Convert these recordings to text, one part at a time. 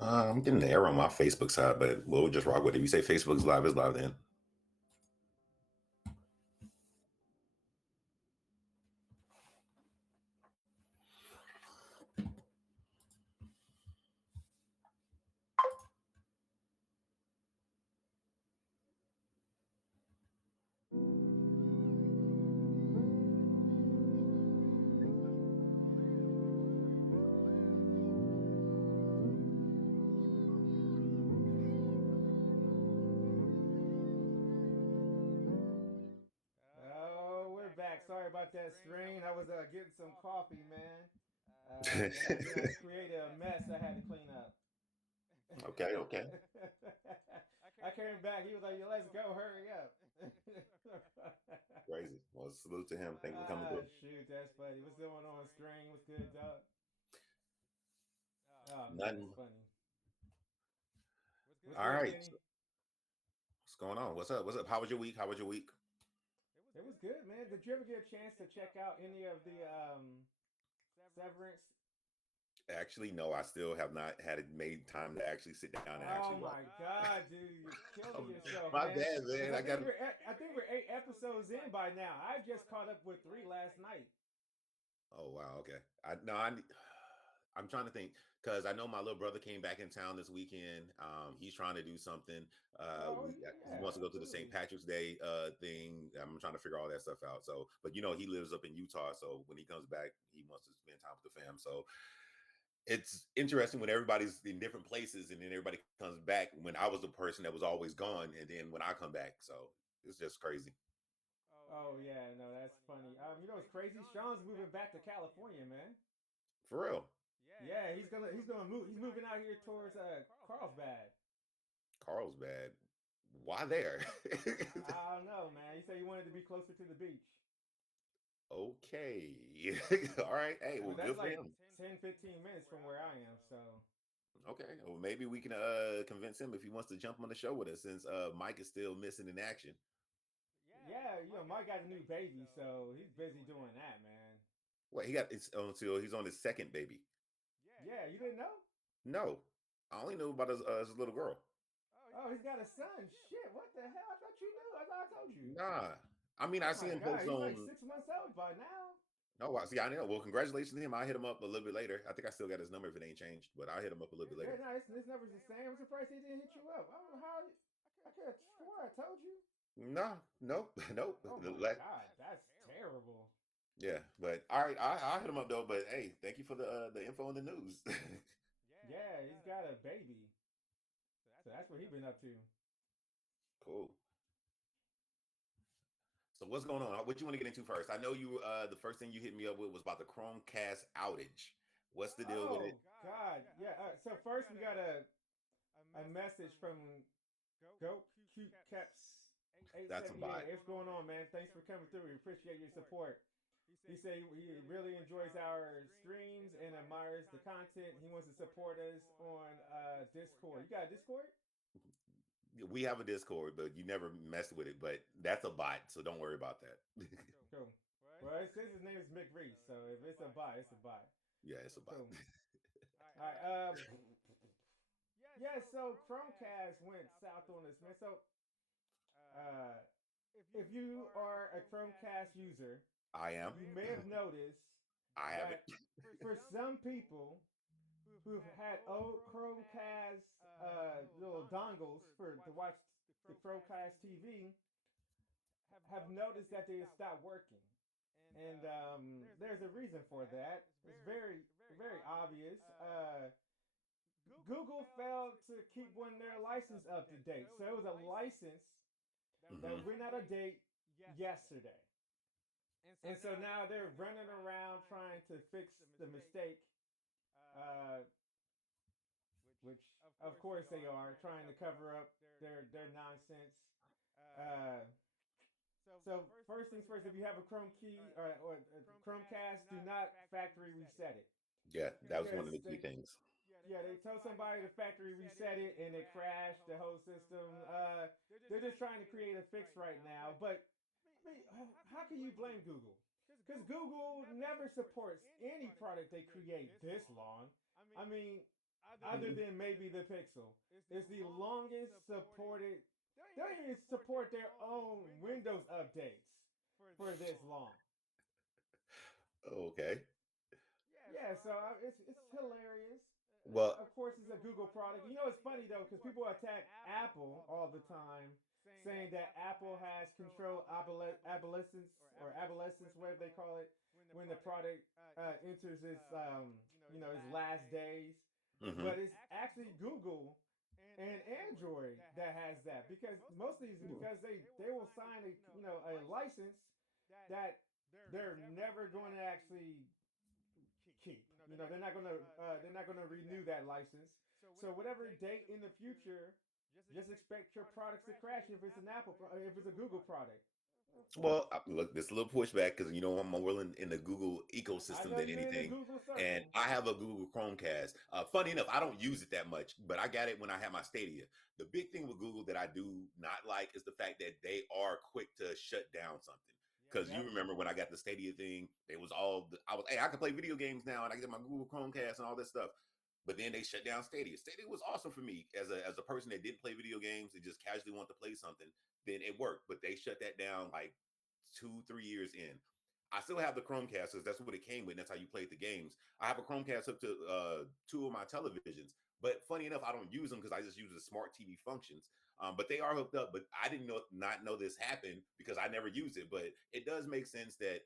I'm getting the error on my Facebook side, but we'll just rock with it. If you say Facebook's live, it's live then. Oh, we're back. Sorry about that strain. I was getting some coffee, man. And I created a mess I had to clean up. Okay, okay. I came back. He was like, "Let's go, hurry up." Crazy. Well, salute to him. Thank you for coming through. Shoot, that's funny. What's going on, strain? What's good, dog? Oh man, that's Nothing. funny. What's All good, right. Kenny? What's going on? What's up? What's up? How was your week? How was your week? It was good, man. Did you ever get a chance to check out any of the Severance? Actually, no, I still have not had it made time to actually sit down and Oh actually watch my it. God, dude, you're killing yourself, My man. bad, Because man. I I think got. we're 8 episodes in by now. I just caught up with three last night. Oh wow. Okay. I no. I. I'm trying to think because I know my little brother came back in town this weekend. He's trying to do something. Oh He wants yeah, to go to the St. absolutely. Patrick's Day thing. I'm trying to figure all that stuff out. So, but he lives up in Utah. So when he comes back, he wants to spend time with the fam. So it's interesting when everybody's in different places and then everybody comes back. When I was the person that was always gone, and then when I come back, so it's just crazy. Oh yeah, no, that's funny. It's crazy. Sean's moving back to California, man. For real. Yeah, he's gonna move. He's moving out here towards Carlsbad. Carlsbad. Why there? I don't know, man. He said he wanted to be closer to the beach. Okay. All right. Hey, I well, mean, that's good for like him. 10, 15 minutes from where I am. So Okay. Well, maybe we can convince him if he wants to jump on the show with us since Mike is still missing in action. yeah, Mike got a new baby, so he's busy doing that, man. Wait, he got it's until he's on his second baby. Yeah, you didn't know? No. I only knew about his little girl. Oh, he's got a son. Shit, what the hell? I thought you knew. I thought I told you. Nah. I mean, I Oh see my him god, post he's like on. 6 months old by now. No, I see. I know. Well, congratulations to him. I hit him up a little bit later. I think I still got his number if it ain't changed, but I'll hit him up a little bit Yeah, later. no, his number's the same. I'm surprised he didn't hit you up. I don't know how. I could have swore I told you. No, nope, nope. Oh my god, that's terrible. Yeah, but all right, I'll hit him up though. But hey, thank you for the info and the news. Yeah, he's got a baby. So that's what he's been up to. Cool. So what's going on? What you want to get into first? I know you. The first thing you hit me up with was about the Chromecast outage. What's the deal with it? Oh god, yeah. So first we got a message from Goat Cute Caps That's a bot. 878. What's going on, man? Thanks for coming through. We appreciate your support. He said he really enjoys our streams and admires the content. He wants to support us on Discord. You got a Discord? We have a Discord, but you never messed with it. But that's a bot, so don't worry about that. Cool. Well, it says his name is Mick Reese, so if it's a bot, it's a bot. Yeah, it's a bot. Cool. All right. Yeah. So Chromecast went south on us, man. So, uh, if you are a Chromecast user, I am. you may have noticed I have it. that for some people who've had old Chromecast little dongles for to watch the Chromecast TV have noticed that they stopped working. and there's a reason for that. It's very obvious. Google failed to keep one of their license up to date, so it was a license that Hmm. went out of date yesterday, and so now they're running around trying to fix the mistake, uh, which of course they are trying to cover up their nonsense. Uh, so first things first, if you have a Chrome key or a Chromecast, do not factory reset it Yeah, that was one of because the key things. they told somebody to factory reset it and it crashed the whole system. They're just trying to create a fix right now, but I mean, how can you blame Google? Because Google never supports any product they create this long. I mean, other Mhm. than maybe the Pixel, it's the longest supported. They don't even support their own Windows updates for this long. Okay. Yeah, so it's hilarious. Well, Of course, it's a Google product. You know, it's funny though because people attack Apple all the time, saying that Apple has control adolescence, whatever they call it, when the product enters its its last days. hmm. But it's actually Google and Android that has that because most of these because they will sign a license that they're never going to actually keep. They're not gonna renew that license. So whatever date in the future, just expect your products to crash if it's an if it's a Google product. Well, look, there's a little pushback because I'm more in the Google I ecosystem know than you're in the anything, Google and circle. I have a Google Chromecast. Funny enough, I don't use it that much, but I got it when I had my Stadia. The big thing with Google that I do not like is the fact that they are quick to shut down something. Because you Yep. remember when I got the Stadia thing, it was all I was, hey, I can play video games now, and I get my Google Chromecast and all this stuff. But then they shut down Stadia. Stadia was awesome for me as a person that didn't play video games and just casually want to play something. Then it worked, but they shut that down like 2-3 years in. I still have the Chromecast because that's what it came with. And that's how you played the games. I have a Chromecast hooked to two of my televisions. But funny enough, I don't use them because I just use the smart TV functions. But they are hooked up. But I didn't not know this happened because I never used it. But it does make sense that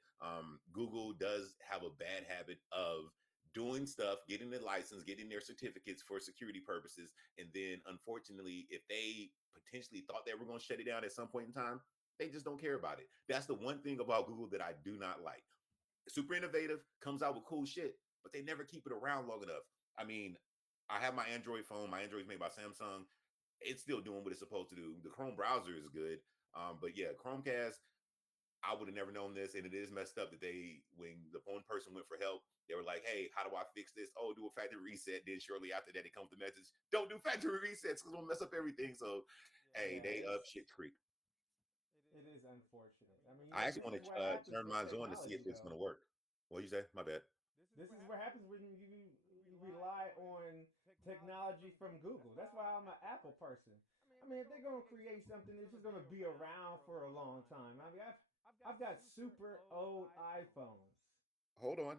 Google does have a bad habit of doing stuff, getting the license, getting their certificates for security purposes, and then unfortunately, if they potentially thought they were going to shut it down at some point in time, they just don't care about it. That's the one thing about Google that I do not like. Super innovative, comes out with cool shit, but they never keep it around long enough. I mean, I have my Android phone. My Android is made by Samsung. It's still doing what it's supposed to do. The Chrome browser is good. But yeah, Chromecast, I would have never known this. And it is messed up that when the one person went for help, they were like, hey, how do I fix this? Oh, do a factory reset. Then shortly after that, it comes the message, don't do factory resets because it'll mess up everything. So, hey, Yeah, they up shit creek. it is unfortunate. I mean, I actually this is want what to happens turn with mine on to see if technology, it's going though. to work. What you say? My bad. This is what happens when you rely on technology from Google. That's why I'm an Apple person. I mean, if they're gonna create something, it's just gonna be around for a long time. I mean, I've got super old iPhones. Hold on.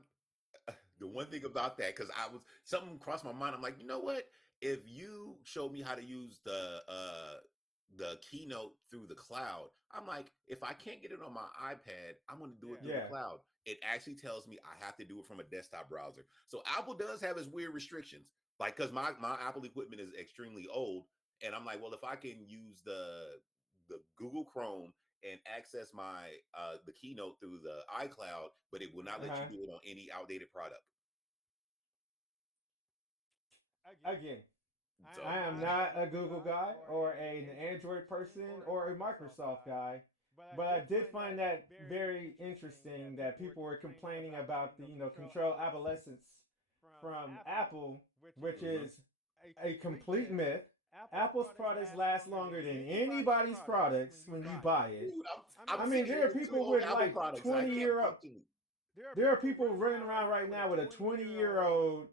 The one thing about that, because I was something crossed my mind. I'm like, you know what? If you showed me how to use the keynote through the cloud, I'm like, if I can't get it on my iPad, I'm going to do it through the Yeah. cloud. It actually tells me I have to do it from a desktop browser. So Apple does have its weird restrictions, like because my Apple equipment is extremely old, and I'm like, well, if I can use the Google Chrome and access my the keynote through the iCloud, but it will not Uh let you huh. do it on any outdated product. Again, I So am not a Google guy or an Android person or a Microsoft guy, but I did find that very interesting that people were complaining about the control obsolescence from Apple, which mhm. is a complete myth. Apple's products last longer than anybody's products when you buy it. Dude, I I'm mean, sitting there here are with two people old with Apple like products and I 20 can't year old. functionally. There are people running around right now with a 20-year-old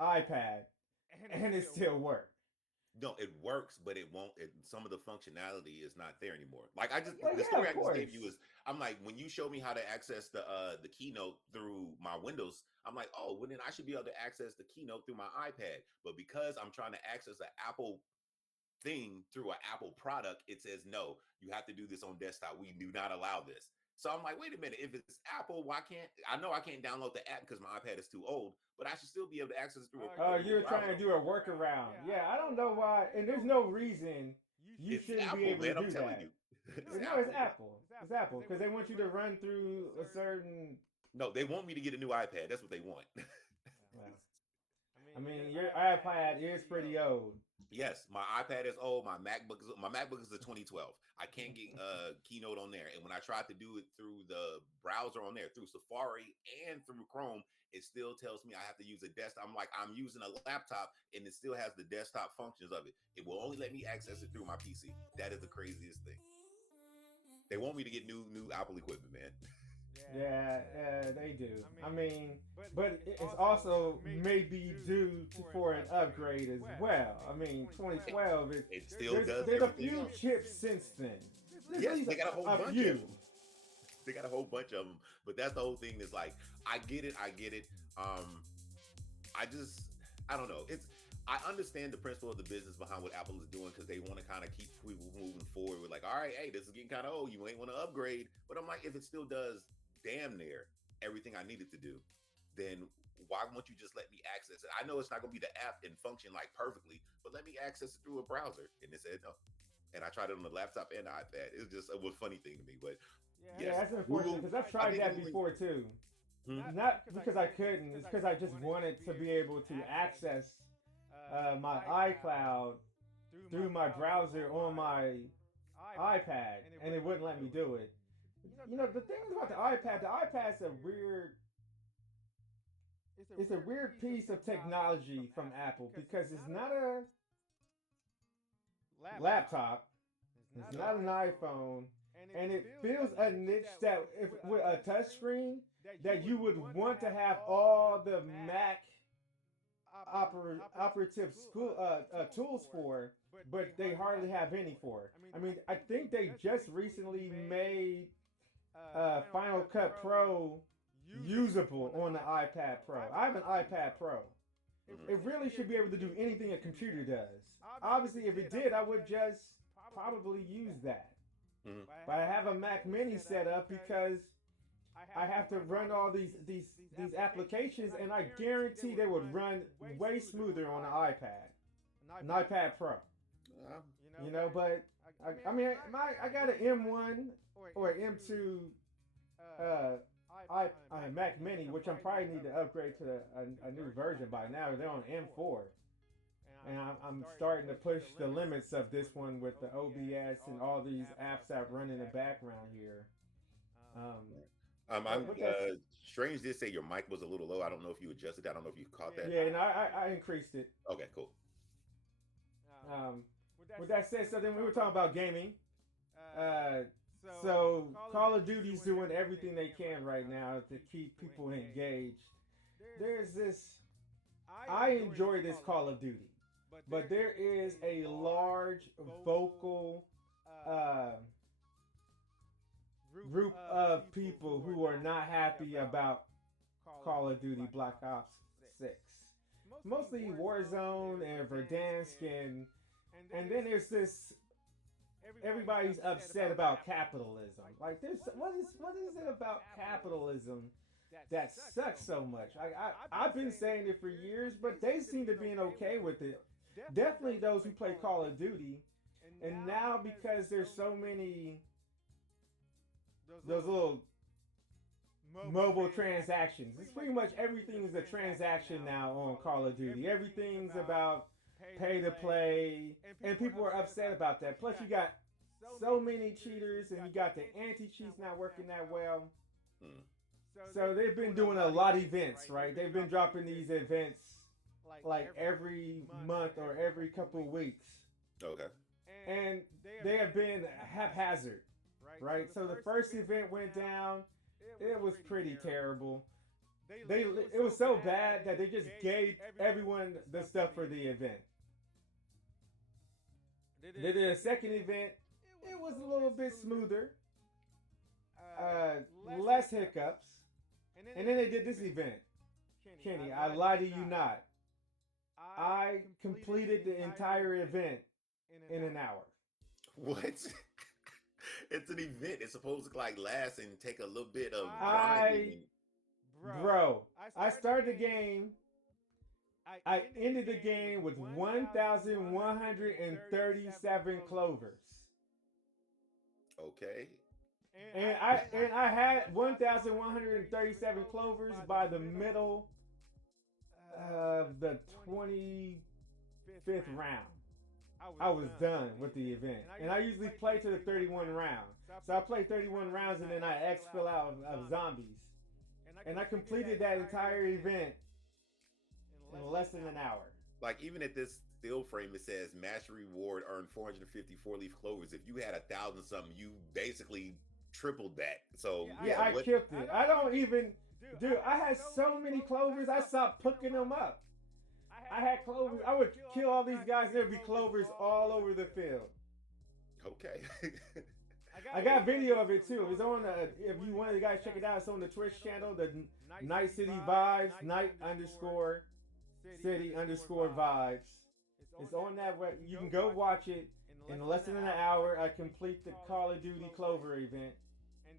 iPad, and it still works. No, it works, but it won't. Some of the functionality is not there anymore. Like I just Well, the yeah, story of I just gave you course. is I'm like when you showed me how to access the keynote through my Windows, I'm like, oh, well then I should be able to access the keynote through my iPad. But because I'm trying to access an Apple thing through an Apple product, it says no, you have to do this on desktop. We do not allow this. So I'm like, wait a minute, if it's Apple, why can't I know I can't download the app because my iPad is too old, but I should still be able to access it through a You're trying to browser. do a workaround. Yeah, I don't know why, and there's no reason you It's shouldn't be Apple, able to man. I'm do telling that. you. It's No, it's Apple. Apple. It's Apple because they want you to run through a certain. No, they want me to get a new iPad. That's what they want. Well, I mean, your iPad is pretty old. Yes, my iPad is old. My MacBook is a 2012. I can't get Keynote on there, and when I tried to do it through the browser on there, through Safari and through Chrome, it still tells me I have to use a desktop. I'm like, I'm using a laptop, and it still has the desktop functions of it. It will only let me access it through my PC. That is the craziest thing. They want me to get new Apple equipment, man. Yeah, they do. I mean, but it's also maybe due for an upgrade as well. I mean, 2012 is It still does there's a everything few else. chips since then. There's at Yes, least they got a whole a bunch of few. them. They got a whole bunch of them, but that's the whole thing. Is like, I get it. I just, I don't know. I understand the principle of the business behind what Apple is doing because they want to kind of keep people moving forward. With like, all right, hey, this is getting kind of old. You might want to upgrade. But I'm like, if it still does damn near everything I needed to do, then why won't you just let me access it? I know it's not going to be the app and function like perfectly, but let me access it through a browser. And it said no. And I tried it on the laptop and the iPad. It was a funny thing to me, but Yeah, yes, that's unfortunate because I've tried that before too. Not because I couldn't, it's because I just wanted to be able to access my iCloud through my browser on my iPad, and it wouldn't let me do it. You know, the thing is about the iPad's it's a weird piece of technology from Apple because it's not a laptop, it's not an iPhone, and it feels a niche that if with a touchscreen that you would want to have all the Mac operative school tools for, but they hardly have any for. I mean, I think they just recently made Final Cut Pro usable on the iPad Pro. I have an iPad Pro. It really should be able to do anything a computer does. Obviously, if it did, I would just probably use that. Mhm. But I have a Mac Mini set up because I have to run all these applications, and I guarantee they would run way smoother on an iPad, an iPad Pro. Uh, You know, but I mean, I got an M1 or an M2 Mac Mini, which I probably need to upgrade to a new version by now. They're on M4. And I'm starting to push the limits of this one with the OBS and all these apps that run in the background here. I'm But that's Strange did say your mic was a little low. I don't know if you adjusted. I don't know if you caught that. yeah, and I increased it. Okay, cool. With that said, so then we were talking about gaming. So Call of Duty's doing everything they can right now to keep people engaged. There's this. I enjoy this Call of Duty, but there is a large vocal group of people who are not happy about Call of Duty Black Ops 6. Mostly Warzone and Verdansk and then there's this everybody's upset about capitalism. Like there's what is it about capitalism that sucks so much? I've been saying it for years, but they seem to be okay with it. Definitely those who play Call of Duty. And now because there's so many those little mobile transactions. It's pretty much everything is a transaction now on Call of Duty. Everything's about pay to play, and people are upset about that. Plus, you got so many cheaters, and you got the anti-cheats not working that well. So they've been doing a lot of events, right? They've been dropping these events like every month or every couple of weeks. Okay. And they have been haphazard, right? So the first event went down. It was pretty terrible. It was so bad that they just gave everyone the stuff for the event. They did a second event. It was a little bit smoother, less hiccups. And then they did this event. Kenny, I lie to you not. I completed the entire event in an hour. What? It's an event. It's supposed to like last and take a little bit of grinding. I, bro, I started the game. I ended the game with 1,137 clovers. Okay. And I had 1,137 clovers by the middle of the 25th round. I was done with the event. And I usually play to the 31 round. So I played 31 rounds and then I exfil out of zombies. And I completed that entire event in less than an hour. Like even at this still frame, it says master reward earned 450 4-leaf clovers. If you had 1,000 something, you basically tripled that. So yeah, I killed it. I don't even, dude. I had so many clovers. I stopped picking them up. I had clovers. I would kill all these guys. There'd be clovers all over the field. Okay. I got video of it too. It's on. If you wanted, guys, check it out. It's on the Twitch channel. The Night City Vibes. Night_City_Vibes. It's on that web. You can go watch it. In less than an hour, I complete the Call of Duty Clover event,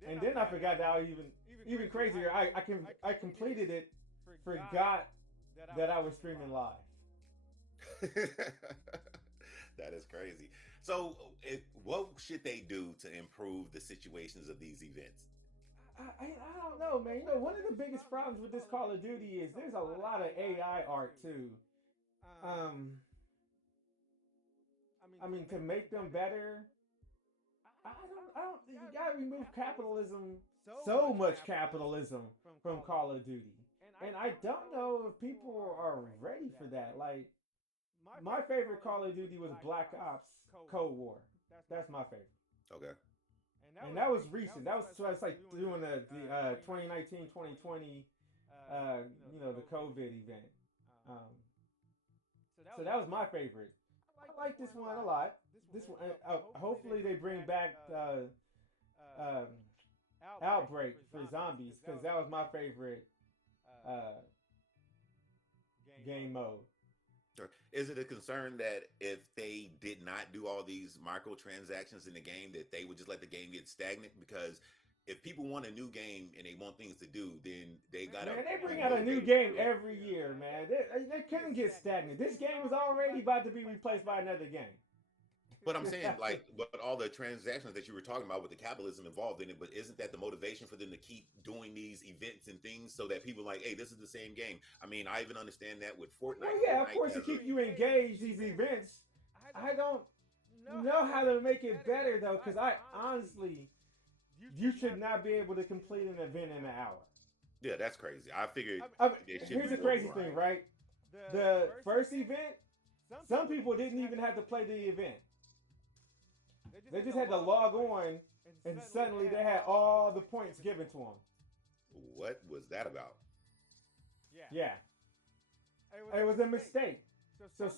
and then I forgot that even crazier. I completed it, forgot that I was streaming live. That is crazy. So, what should they do to improve the situations of these events? I don't know, man. You know, one of the biggest problems with this Call of Duty is there's a lot of AI art too. I mean, to make them better, I don't. You gotta remove capitalism, so much capitalism from Call of Duty, and I don't know if people are ready for that. Like, my favorite Call of Duty was Black Ops Cold War. That's my favorite. Okay. And that was recent. That was so it's like doing the 2019, 2020, the COVID event. So that was my favorite. I like this one a lot. This one, hopefully they bring back Outbreak for zombies because that was my favorite game mode. Is it a concern that if they did not do all these microtransactions in the game, that they would just let the game get stagnant? Because if people want a new game and they want things to do, then they gotta. Man, they bring out a new game every year, man. They couldn't get stagnant. This game was already about to be replaced by another game. But I'm saying, like, but all the transactions that you were talking about with the capitalism involved in it, but isn't that the motivation for them to keep doing these events and things so that people are like, hey, this is the same game? I mean, I even understand that with Fortnite. Well, yeah, of course, to keep you engaged, these events. I don't know how to make it better, though, because I honestly, you should not be able to complete an event in an hour. Yeah, that's crazy. I figured. Here's the crazy thing, right? The first event, some people didn't even have to play the event. They just had to log on, and suddenly they had all the points given to them. What was that about? Yeah. It was a mistake. So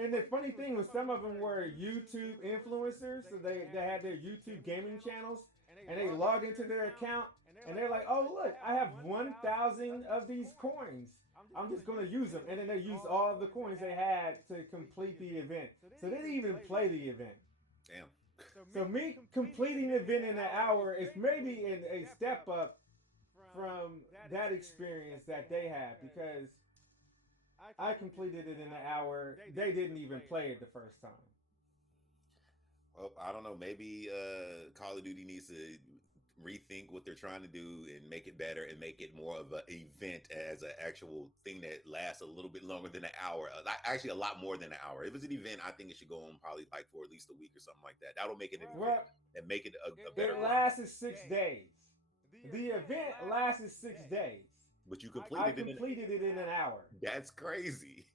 and the funny thing was some of them were YouTube influencers, so they had their YouTube gaming channels, and they logged into their account, and they're like, oh, look, I have 1,000 of these coins. I'm just going to use them. And then they used all the coins they had to complete the event. So they didn't even play the event. Damn. So me completing the event in an hour is maybe a step up from that experience that they had, because I completed it in an hour. They didn't even play it the first time. Well, I don't know. Maybe Call of Duty needs to rethink what they're trying to do and make it better and make it more of an event as an actual thing that lasts a little bit longer than an hour. Actually, a lot more than an hour. If it's an event, I think it should go on probably like for at least a week or something like that. That'll make it an event and make it a better. It lasted 6 days. The event lasted 6 days. But you completed it in an hour. That's crazy.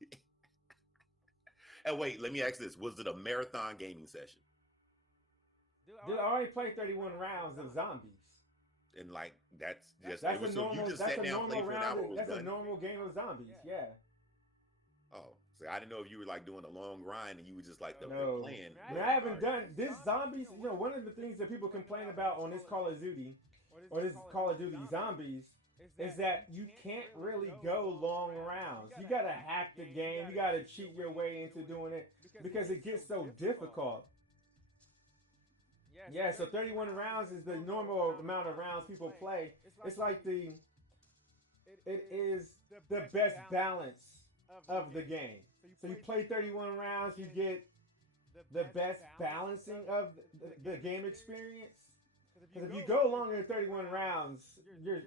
And wait, let me ask this: was it a marathon gaming session? Dude, I already played 31 rounds of zombies. And like that's just that's a normal. you just that's sat a down normal played for an round. hour. That's a normal game of zombies. Yeah. Oh, so I didn't know if you were like doing a long grind and you were just like no. playing. I haven't done this zombies. You know, one of the things that people complain about on this Call of Duty, or this Call of Duty Zombies, is that you can't really go long rounds. You gotta hack the game. You gotta cheat your way into doing it because it gets so difficult. Yeah, so 31 rounds is the normal amount of rounds people play. It's like it is the best balance of the game. So you play 31 rounds, you get the best balancing of the game experience. Because if you go longer than 31 rounds, you're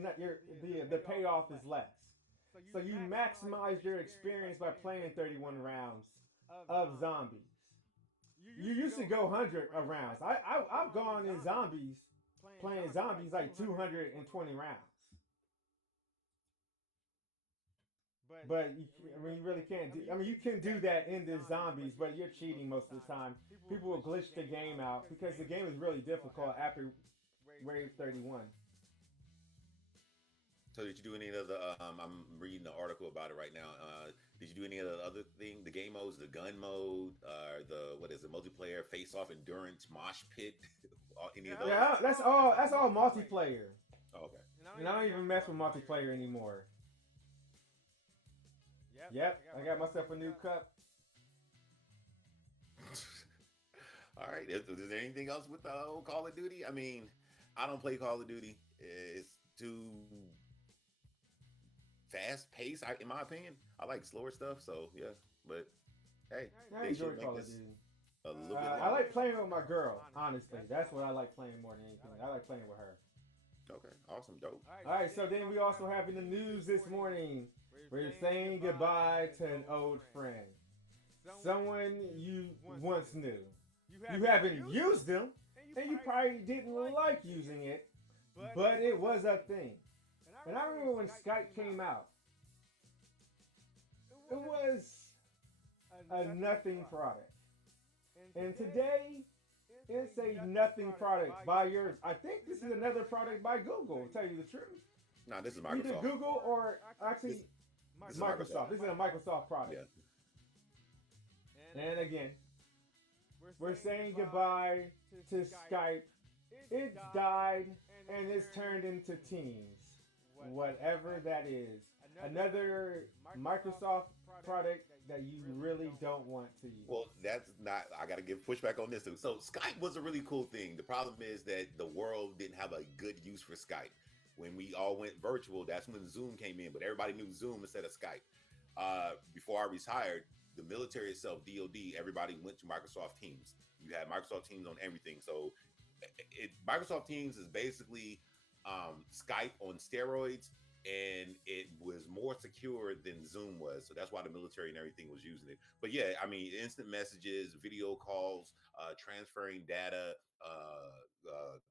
not the payoff is less. So you maximize your experience by playing 31 rounds of zombies. You used to go 100 rounds. I've gone in zombies playing zombies like 220 rounds. But I mean, you really can't do. I mean, you can do that in the zombies, but you're cheating most of the time. People will glitch the game out because the game is really difficult after Wave 31. So did you do any of the? I'm reading an article about it right now. Did you do any of the other thing? The game modes, the gun mode, the what is it? Multiplayer, face off, endurance, mosh pit. Any of those? Yeah, that's all. That's all multiplayer. Oh, okay. And I don't even mess with multiplayer anymore. Yep, I got myself a new cup. All right. Is there anything else with the old Call of Duty? I mean, I don't play Call of Duty. It's too fast paced, in my opinion. I like slower stuff. So yeah, but hey, I enjoy Call of Duty. A little bit. I like playing with my girl. Honestly, that's what I like playing more than anything. I like playing with her. Okay, awesome, dope. All right, so then we also have in the news this morning, we're saying goodbye to an old friend, someone you once knew. You haven't used them, and you probably didn't like using it, but it was a thing. And I remember when Skype came out, it was a nothing product. And today, it's a nothing product by your. I think this is another product by Google. To tell you the truth. No, this is Microsoft. Either Google or actually this Microsoft. This is a Microsoft product. Yeah. And again, we're saying goodbye to Skype. It's died and it's turned into Teams, whatever that is. Another Microsoft product that you really don't want to use. Well, that's not. I got to give pushback on this too. So Skype was a really cool thing. The problem is that the world didn't have a good use for Skype. When we all went virtual, that's when Zoom came in. But everybody knew Zoom instead of Skype. Before I retired, the military itself, DoD, everybody went to Microsoft Teams. You had Microsoft Teams on everything. So Microsoft Teams is basically Skype on steroids. And it was more secure than Zoom was. So that's why the military and everything was using it. But yeah, I mean, instant messages, video calls, transferring data,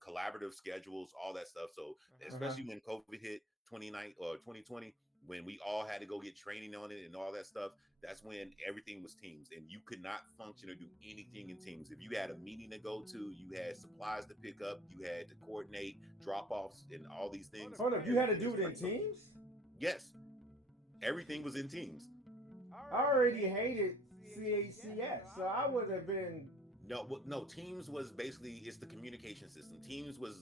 collaborative schedules, all that stuff. So especially when COVID hit 2020, when we all had to go get training on it and all that stuff, that's when everything was Teams. And you could not function or do anything in Teams. If you had a meeting to go to, you had supplies to pick up, you had to coordinate drop-offs and all these things. Hold up, you had to do it in Teams? Yes. Everything was in Teams. I already hated CACS, so I would have been... No, Teams was basically, it's the communication system. Teams was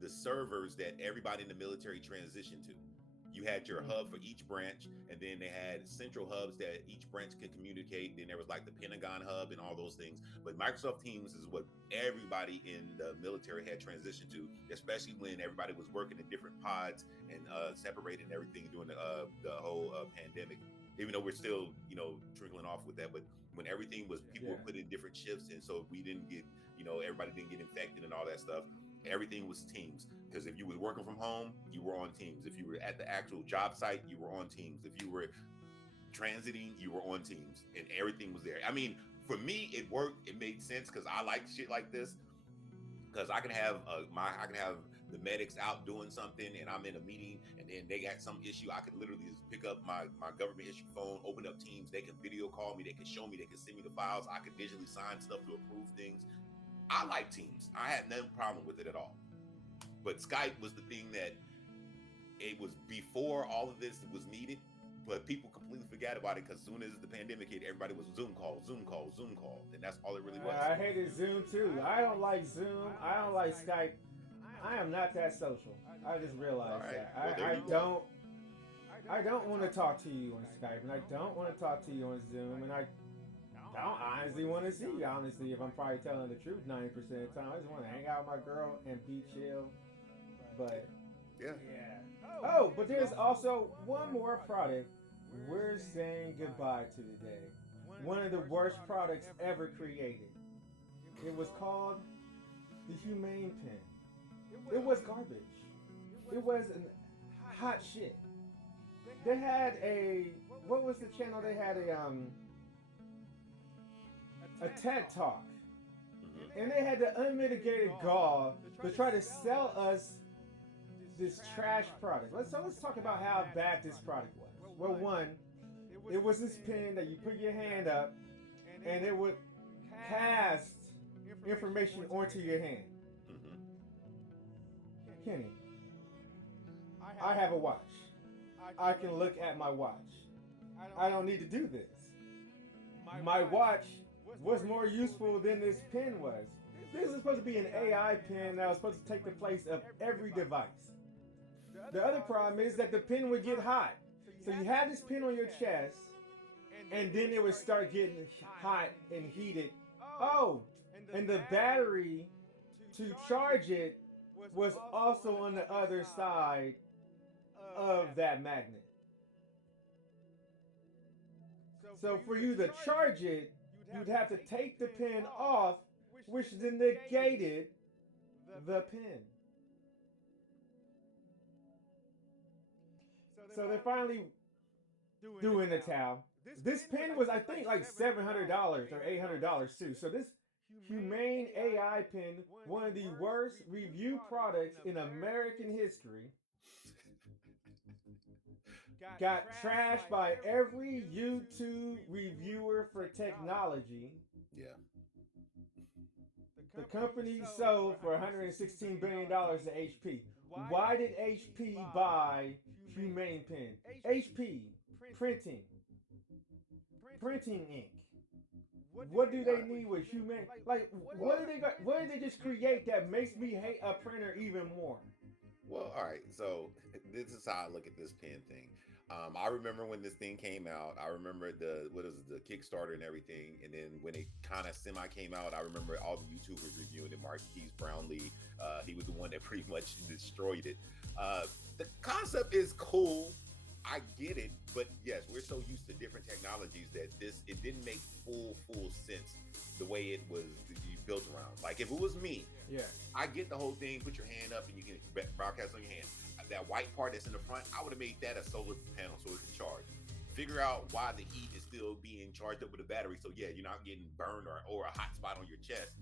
the servers that everybody in the military transitioned to. You had your hub for each branch, and then they had central hubs that each branch could communicate. Then there was like the Pentagon hub and all those things. But Microsoft Teams is what everybody in the military had transitioned to, especially when everybody was working in different pods and separating everything during the whole pandemic. Even though we're still, trickling off with that, but when everything was, people were put in different shifts, and so we didn't get, everybody didn't get infected and all that stuff. Everything was Teams, because if you were working from home, you were on Teams. If you were at the actual job site, you were on Teams. If you were transiting, you were on Teams, and everything was there. I mean, for me, it worked. It made sense because I like shit like this. Because I can have the medics out doing something, and I'm in a meeting, and then they got some issue. I can literally just pick up my government issued phone, open up Teams. They can video call me. They can show me. They can send me the files. I can digitally sign stuff to approve things. I like Teams. I had no problem with it at all. But Skype was the thing that it was before all of this was needed, but people completely forgot about it because as soon as the pandemic hit, everybody was Zoom call, and that's all it really was. I hated Zoom too. I don't like Zoom. I don't like Skype. I am not that social. I just realized that. Well, I don't want to talk to you on Skype, and I don't want to talk to you on Zoom, and I I don't honestly want to see you. Honestly, if I'm probably telling the truth 90% of the time, I just want to hang out with my girl and be chill. But Yeah. yeah. Oh, but there's also one more product we're saying goodbye to today. One of the worst products ever created. It was called the Humane Pen. It was garbage. It was hot shit. They had a, what was the channel? They had a TED Talk, and they had the unmitigated gall to try to sell us this trash product. Let's talk about how bad this product was. Well, one, it was this pen that you put your hand up, and it would cast information onto your hand. Mm-hmm. Kenny, I have a watch. I can look at my watch. I don't need to do this. My watch was more useful than this pen was. This is supposed to be an AI pen that was supposed to take the place of every device. The other problem is that the pen would get hot. So you had this pen on your chest, and then it would start getting hot and heated. Oh, and the battery to charge it was also on the other side of that magnet. So for you to charge it, you'd have to take the pin off, which then negated the pin. So they're finally doing the towel. This pin was, I think, like $700 or $800 too. So this Humane AI pen, one of the worst review products in American history, got trashed by every YouTube reviewer for technology. Yeah. The company sold for $116 billion to HP. Why did HP buy Humane Pen? HP, printing, printing ink. What do they need with Humane? Like, what do they got? What did they just create that makes me hate a printer even more? Well, all right. So this is how I look at this pen thing. I remember when this thing came out. I remember the Kickstarter and everything. And then when it kind of semi came out, I remember all the YouTubers reviewing it. Marquise Brownlee, he was the one that pretty much destroyed it. The concept is cool. I get it, but yes, we're so used to different technologies that it didn't make full sense the way it was built around. Like if it was me, yeah, I get the whole thing. Put your hand up and you can broadcast on your hand. That white part that's in the front, I would have made that a solar panel so it can charge. Figure out why the heat is still being charged up with a battery. So yeah, you're not getting burned or a hot spot on your chest.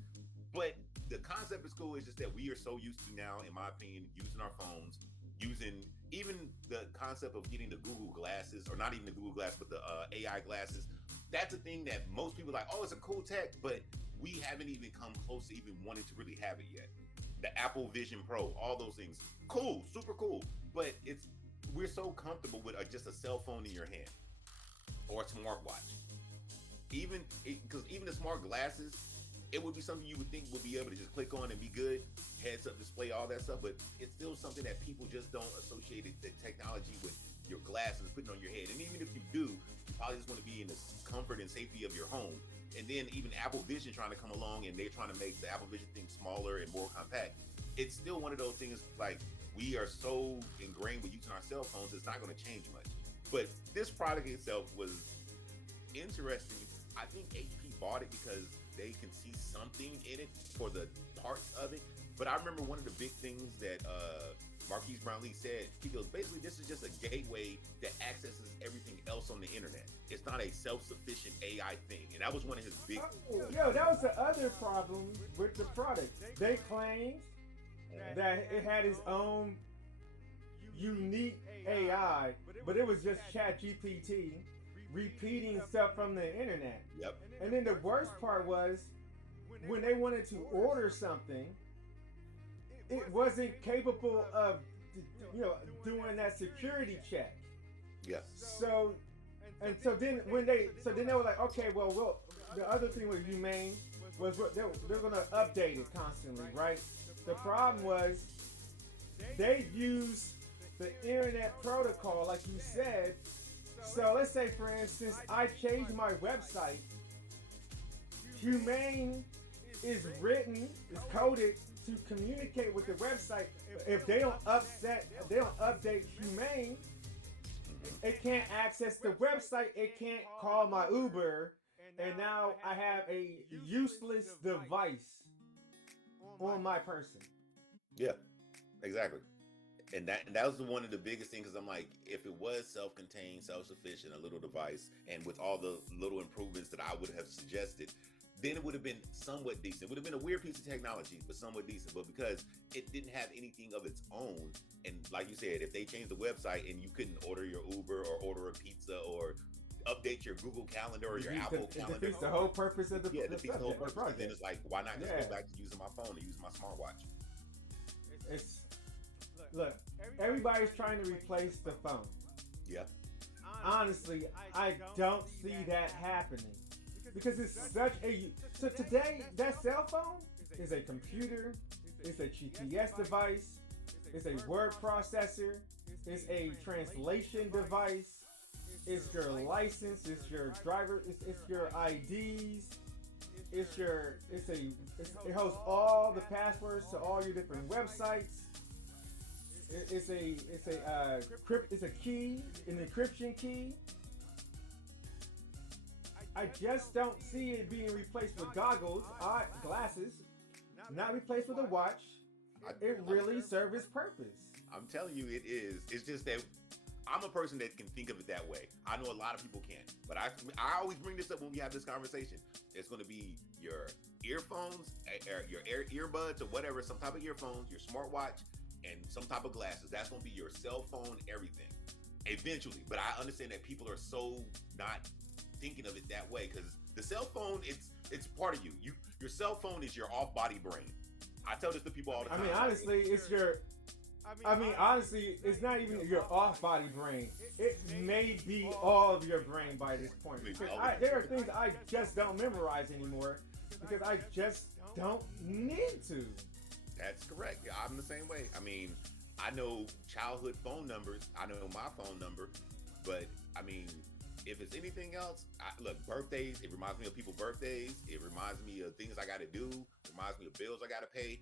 But the concept is cool. It's just that we are so used to now, in my opinion, using our phones, using even the concept of getting the Google glasses, or not even the Google glass, but the AI glasses. That's a thing that most people are like, oh, it's a cool tech, but we haven't even come close to even wanting to really have it yet. The Apple Vision Pro, all those things, cool, super cool. But we're so comfortable with just a cell phone in your hand or a smartwatch. Because even the smart glasses, it would be something you would think would be able to just click on and be good, heads up display, all that stuff. But it's still something that people just don't associate the technology with your glasses, putting on your head. And even if you do, you probably just want to be in the comfort and safety of your home. And then even Apple Vision trying to come along, and they're trying to make the Apple Vision thing smaller and more compact. It's still one of those things, like, we are so ingrained with using our cell phones, it's not going to change much. But this product itself was interesting. I think HP bought it because they can see something in it for the parts of it. But I remember one of the big things that Marquise Brownlee said, he goes, basically, this is just a gateway that accesses everything else on the internet. It's not a self-sufficient AI thing. And that was one of his big... Yo, that was the other problem with the product. They claimed that it had its own unique AI, but it was just ChatGPT repeating stuff from the internet. Yep. And then the worst part was when they wanted to order something, it wasn't capable of, doing that security check. Yeah. So then they were like, okay, well, the other thing with Humane was they're gonna update it constantly, right? The problem was they used the internet protocol, like you said. So let's say, for instance, I changed my website Humane is written, is coded to communicate with the website. If they don't update Humane, it can't access the website. It can't call my Uber, and now I have a useless device on my person. Yeah, exactly. And that was one of the biggest things. Because I'm like, if it was self-contained, self-sufficient, a little device, and with all the little improvements that I would have suggested, then it would have been somewhat decent. It would have been a weird piece of technology, but somewhat decent. But because it didn't have anything of its own, and like you said, if they changed the website and you couldn't order your Uber or order a pizza or update your Google Calendar or your Apple Calendar, it defeats the whole purpose of the defeats the whole purpose. project. Then it's like, why not just go back to using my phone and using my smartwatch? It's look, everybody's trying to replace the phone. Yeah. Honestly, I don't see that happening because it's such a. So today, that cell phone is a computer, it's a GPS device, it's a word processor, it's a translation device, it's your license, it's your driver, it's your IDs, it hosts all the passwords to all your different websites. It's a key, an encryption key. I just don't see it being replaced with goggles, glasses, not replaced with a watch. It really serves its purpose. I'm telling you, it is. It's just that I'm a person that can think of it that way. I know a lot of people can't, but I always bring this up when we have this conversation. It's going to be your earphones, your earbuds, or whatever, some type of earphones, your smartwatch, and some type of glasses. That's going to be your cell phone, everything, eventually. But I understand that people are so not thinking of it that way, because the cell phone, it's part of you. Your cell phone is your off-body brain. I tell this to people all the time. I mean, honestly, honestly, it's not even your off-body brain. It may be all of your brain by this point. There are things I just don't memorize anymore because I just don't need to. That's correct. Yeah, I'm the same way. I mean, I know childhood phone numbers. I know my phone number. But, I mean, if it's anything else, look, birthdays, it reminds me of people's birthdays. It reminds me of things I got to do. It reminds me of bills I got to pay.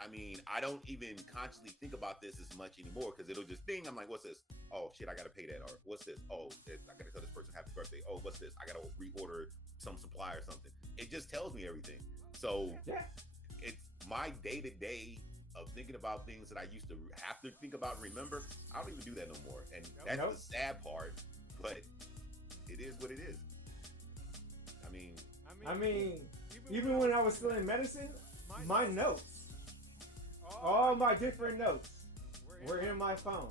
I mean, I don't even consciously think about this as much anymore because it'll just ding. I'm like, what's this? Oh, shit, I got to pay that. Or what's this? Oh, I got to tell this person happy birthday. Oh, what's this? I got to reorder some supply or something. It just tells me everything. So it's my day-to-day of thinking about things that I used to have to think about and remember. I don't even do that no more. And that's the sad part, but it is what it is. I mean, even when I was still in medicine, my notes, all my different notes were in my phone.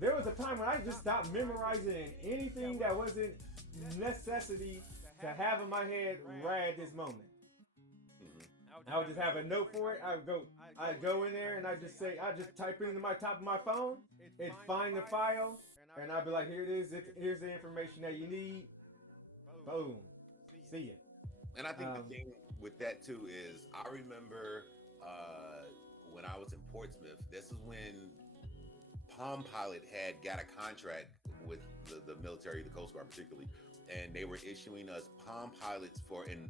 There was a time when I just stopped memorizing anything that wasn't necessity to have in my head right at this moment. I would just have a note for it. I'd go in there and I just type it into my top of my phone. It'd find the file, and I'd be like, here it is. Here's the information that you need. Boom. See ya. And I think the thing with that too is I remember when I was in Portsmouth, this is when Palm Pilot had got a contract with the military, the Coast Guard particularly, and they were issuing us Palm Pilots for in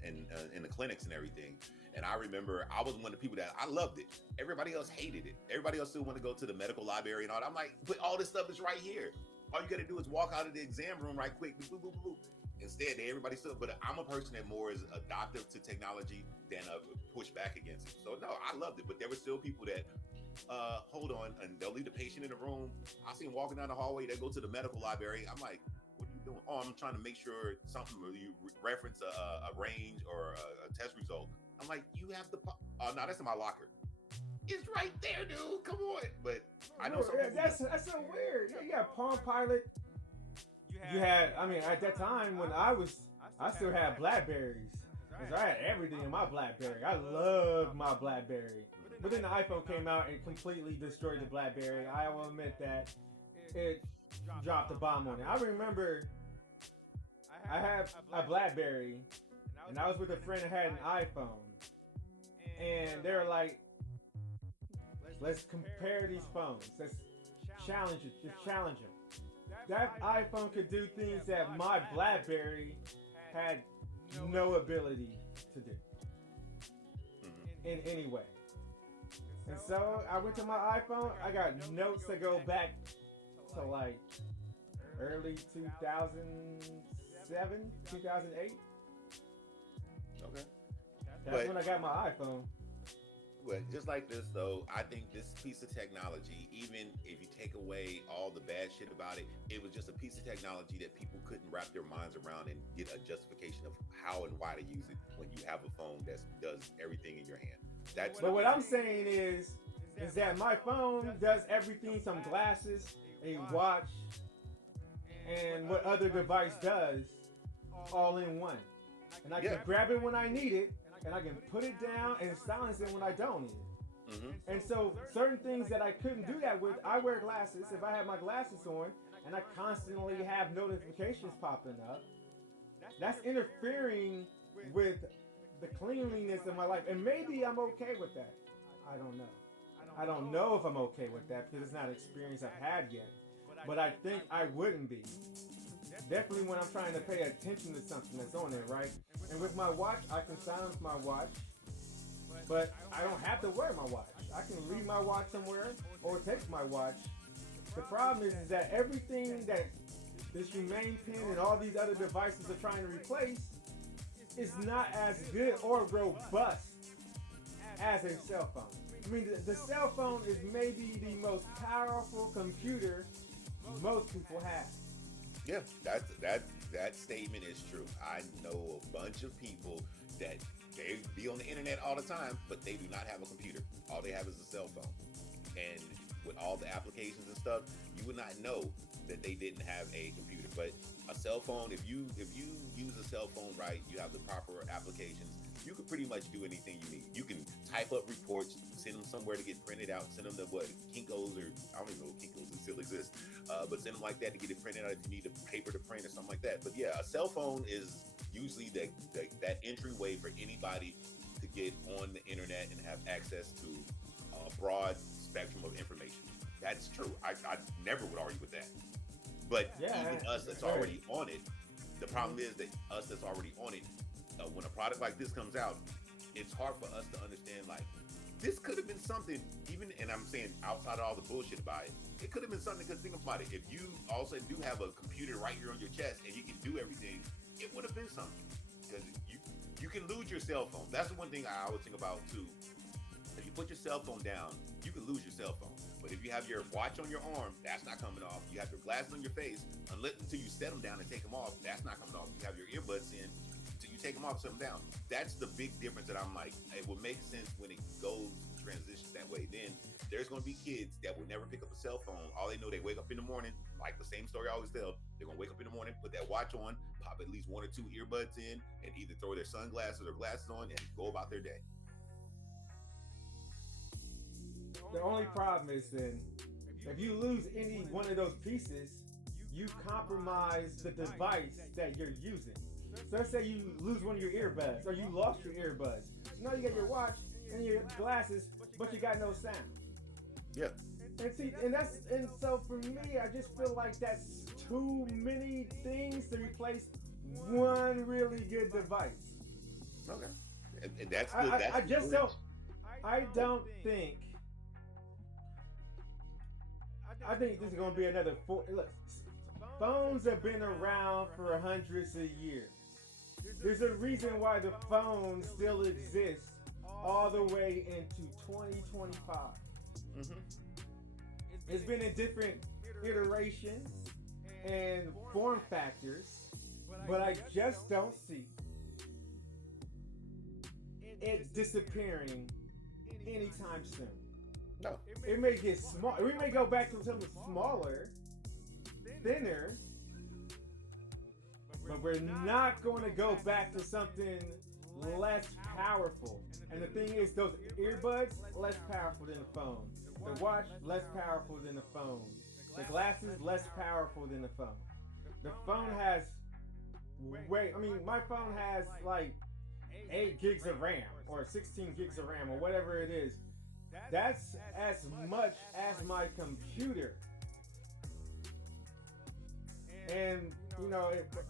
the clinics and everything. And I remember I was one of the people that I loved it. Everybody else hated it. Everybody else still wanted to go to the medical library and all that. I'm like, but all this stuff is right here. All you got to do is walk out of the exam room right quick. Boop, boop, boop, boop. Instead, everybody still. But I'm a person that more is adoptive to technology than push back against it. So no, I loved it. But there were still people that hold on, and they'll leave the patient in the room. I see them walking down the hallway. They go to the medical library. I'm like, what are you doing? Oh, I'm trying to make sure something. You reference a range or a test result. I'm like, you have the. Oh no, that's in my locker. It's right there, dude. Come on. But I know that's so weird. You got Palm Pilot. You had, I mean, at that time when I still had Blackberries. Because I had everything in my Blackberry. I loved my Blackberry. But then the iPhone came out and completely destroyed the Blackberry. I will admit that it dropped the bomb on it. I remember I had a Blackberry and I was with a friend that had an iPhone. And they were like, let's compare these phones. Let's challenge it. Just challenge them. That iPhone could do things that my Blackberry had no ability to do Mm-hmm. in any way. And so I went to my iPhone. I got notes that go back to like early 2007, 2008. Okay. That's But when I got my iPhone. well, just like this though, I think this piece of technology, even if you take away all the bad shit about it, it was just a piece of technology that people couldn't wrap their minds around and get a justification of how and why to use it when you have a phone that does everything in your hand. That's But what I'm saying is that my phone does everything from glasses, a watch, and what other device does all in one. And I can yeah. grab it when I need it, and I can put it down and silence it when I don't need it. Mm-hmm. And so certain things that I couldn't do that with, I wear glasses. If I have my glasses on and I constantly have notifications popping up, that's interfering with the cleanliness of my life. And maybe I'm okay with that. I don't know. I don't know if I'm okay with that because it's not an experience I've had yet. But I think I wouldn't be. Definitely when I'm trying to pay attention to something that's on there, right? And with my watch, I can silence my watch, but I don't have to wear my watch. I can leave my watch somewhere or take my watch. The problem is that everything that this Humane Pin and all these other devices are trying to replace is not as good or robust as a cell phone. I mean, the cell phone is maybe the most powerful computer most people have. Yeah, that statement is true. I know a bunch of people that they be on the internet all the time, but they do not have a computer. All they have is a cell phone. And with all the applications and stuff, you would not know that they didn't have a computer. But a cell phone, if you use a cell phone right, you have the proper applications, you can pretty much do anything you need. You can type up reports, send them somewhere to get printed out, send them to what, Kinko's, or I don't even know if Kinko's still exists, but send them like that to get it printed out if you need a paper to print or something like that. But yeah, a cell phone is usually that entryway for anybody to get on the internet and have access to a broad spectrum of information. That's true. I never would argue with that. But Yeah, even us that's already on it, the problem is that us that's already on it, when a product like this comes out, it's hard for us to understand, like, this could have been something, even, and I'm saying outside of all the bullshit about it, it could have been something, because think about it, if you all of a sudden do have a computer right here on your chest and you can do everything, it would have been something. Because you can lose your cell phone. That's the one thing I always think about too. If you put your cell phone down, you can lose your cell phone. But if you have your watch on your arm, that's not coming off. You have your glasses on your face, until you set them down and take them off, that's not coming off. You have your earbuds in, until you take them off, set them down. That's the big difference that I'm like, it will make sense when it goes transitions that way. Then there's going to be kids that will never pick up a cell phone. All they know, they wake up in the morning, like the same story I always tell. They're going to wake up in the morning, put that watch on, pop at least 1 or 2 earbuds in, and either throw their sunglasses or glasses on and go about their day. The only problem is then, if you lose any one of those pieces, you compromise the device that you're using. So let's say you lose one of your earbuds, or you lost your earbuds. Now you got your watch and your glasses, but you got no sound. Yeah. And so for me, I just feel like that's too many things to replace one really good device. Okay. And that's good. I don't think. I think this is going to be another look, phones have been around for hundreds of years. There's a reason why the phone still exists all the way into 2025. Mm-hmm. It's been in different iterations and form factors, but I just don't see it disappearing anytime soon. No. It may get small. We may go back to something smaller, thinner, but we're not going to go back to something less powerful. And the thing is, those earbuds, less powerful than the phone. The watch, less powerful than the phone. The glasses, less powerful than the phone. The phone has my phone has like 8 gigs of RAM or 16 gigs of RAM or whatever it is. That's as much as my computer. And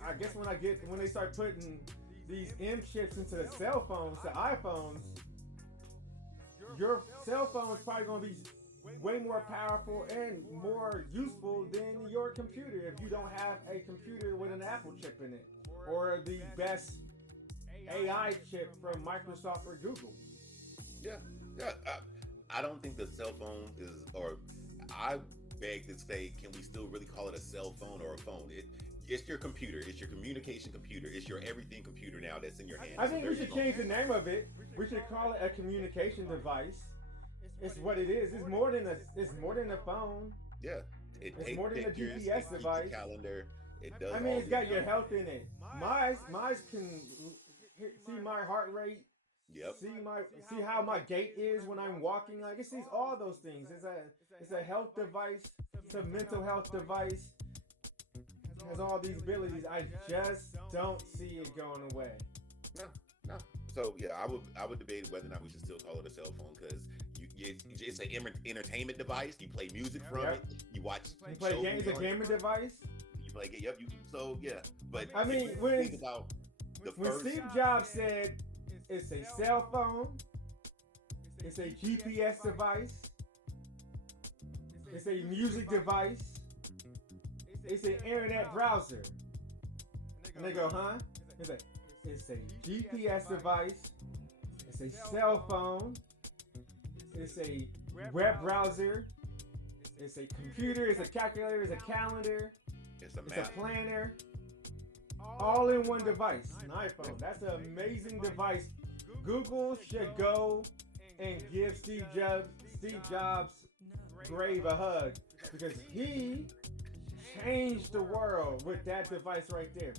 I guess when they start putting these M chips into the cell phones, the iPhones, your cell phone is probably going to be way more powerful and more useful than your computer if you don't have a computer with an Apple chip in it or the best AI chip from Microsoft or Google. Yeah, yeah. I don't think the cell phone is, or I beg to say, can we still really call it a cell phone or a phone? It's your computer. It's your communication computer. It's your everything computer now that's in your hand. I think we should change the name of it. We should call it a communication device. It's what it is. It's more than a phone. Yeah, it's more than pictures, a GPS device. Calendar. It does. I mean, it's got your health in it. Mine can see my heart rate. Yep. See how my gait is when I'm walking. Like it sees all those things. It's a health device. It's a mental health device. It has all these abilities. I just don't see it going away. No. So yeah, I would debate whether or not we should still call it a cell phone because it's an entertainment device. You play music from it. You watch. You play games. It's a gaming device. You play game. Yep. So yeah, but I mean, when Steve Jobs said it's a cell phone, it's a GPS device, it's a music device, it's an internet browser, and they go, huh? It's a GPS device, it's a cell phone, it's a web browser, it's a computer, it's a calculator, it's a calendar, it's a planner, all in one device, an iPhone. That's an amazing device. Google should go and give Steve Jobs' grave a hug because he changed the world with that device right there.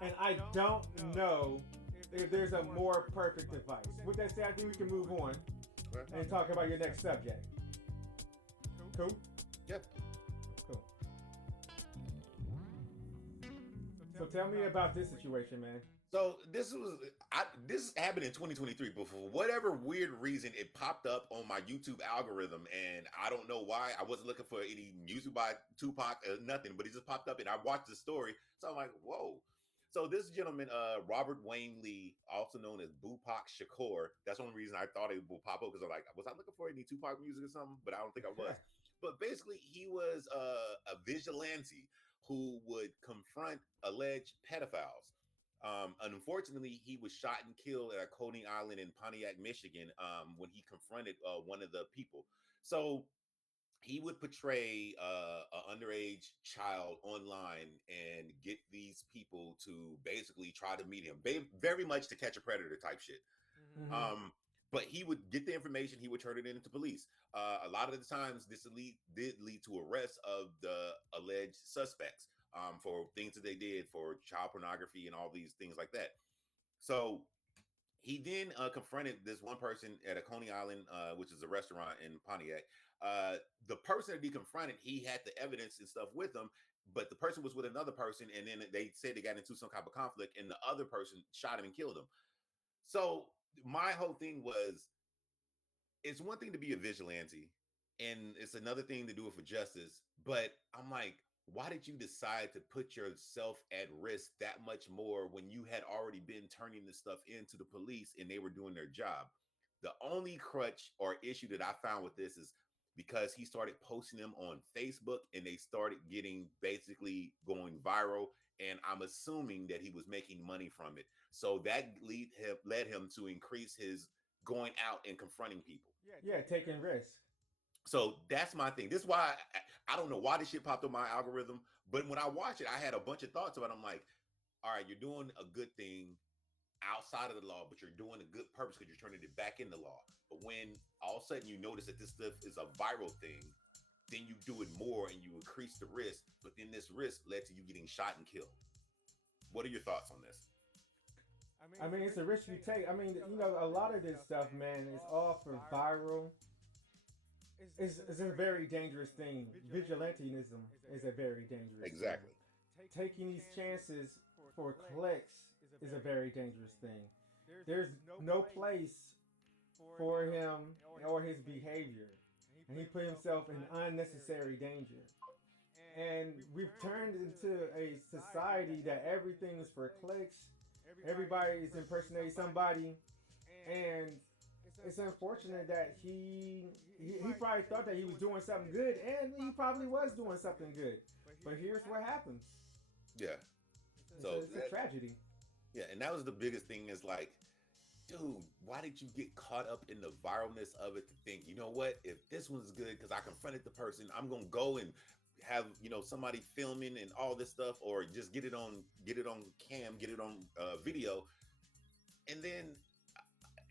And I don't know if there's a more perfect device. With that said, I think we can move on and talk about your next subject. Cool? Yep. Cool. So tell me about this situation, man. So this happened in 2023, but for whatever weird reason, it popped up on my YouTube algorithm, and I don't know why. I wasn't looking for any music by Tupac or nothing, but it just popped up, and I watched the story. So I'm like, whoa. So this gentleman, Robert Wayne Lee, also known as Bupac Shakur, that's the only reason I thought it would pop up because I'm like, was I looking for any Tupac music or something? But I don't think I was. But basically, he was a vigilante who would confront alleged pedophiles. Unfortunately, he was shot and killed at a Coney Island in Pontiac, Michigan, when he confronted one of the people. So he would portray an underage child online and get these people to basically try to meet him, very much to catch a predator type shit. Mm-hmm. But he would get the information, he would turn it into police. A lot of the times, this did lead to arrests of the alleged suspects. For things that they did for child pornography and all these things like that. So he then confronted this one person at a Coney Island, which is a restaurant in Pontiac. The person that he confronted, he had the evidence and stuff with him, but the person was with another person, and then they said they got into some kind of conflict, and the other person shot him and killed him. So my whole thing was, it's one thing to be a vigilante, and it's another thing to do it for justice, but I'm like, why did you decide to put yourself at risk that much more when you had already been turning this stuff into the police and they were doing their job? The only crutch or issue that I found with this is because he started posting them on Facebook and they started getting basically going viral. And I'm assuming that he was making money from it. So that led him to increase his going out and confronting people. Yeah, taking risks. So that's my thing. This is why I don't know why this shit popped up my algorithm, but when I watched it, I had a bunch of thoughts about it. I'm like, all right, you're doing a good thing outside of the law, but you're doing a good purpose because you're turning it back in the law. But when all of a sudden you notice that this stuff is a viral thing, then you do it more and you increase the risk, but then this risk led to you getting shot and killed. What are your thoughts on this? I mean, it's a risk you take. I mean, a lot of this stuff, man, is all for viral. It's a very dangerous thing. Vigilantism is a very dangerous Exactly. thing. Taking these chances for clicks is a very dangerous thing. There's no place for him or his behavior. And he put himself in unnecessary danger. And we've turned into a society that everything is for clicks, Everybody is impersonating somebody, and it's unfortunate that he probably thought that he was doing something good, and he probably was doing something good. But here's what happens. Yeah. It's a tragedy. Yeah, and that was the biggest thing is like, dude, why did you get caught up in the viralness of it to think, you know what, if this one's good because I confronted the person, I'm gonna go and have somebody filming and all this stuff, or just get it on cam, get it on video, and then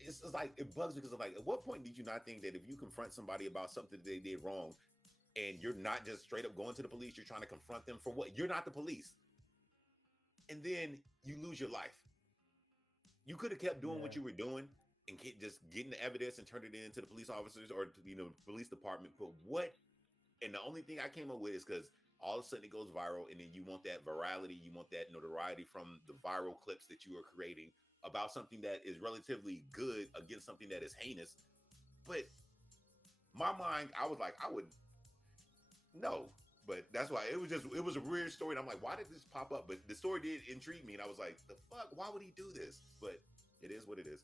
it's like it bugs me because I'm like, at what point did you not think that if you confront somebody about something they did wrong, and you're not just straight up going to the police, you're trying to confront them for what? You're not the police, and then you lose your life. You could have kept doing what you were doing and just getting the evidence and turned it in to the police officers or police department. But what? And the only thing I came up with is because all of a sudden it goes viral, and then you want that virality, you want that notoriety from the viral clips that you are creating about something that is relatively good against something that is heinous. But my mind, I was like, I would no. But that's why it was a weird story. And I'm like, why did this pop up? But the story did intrigue me. And I was like, the fuck? Why would he do this? But it is what it is.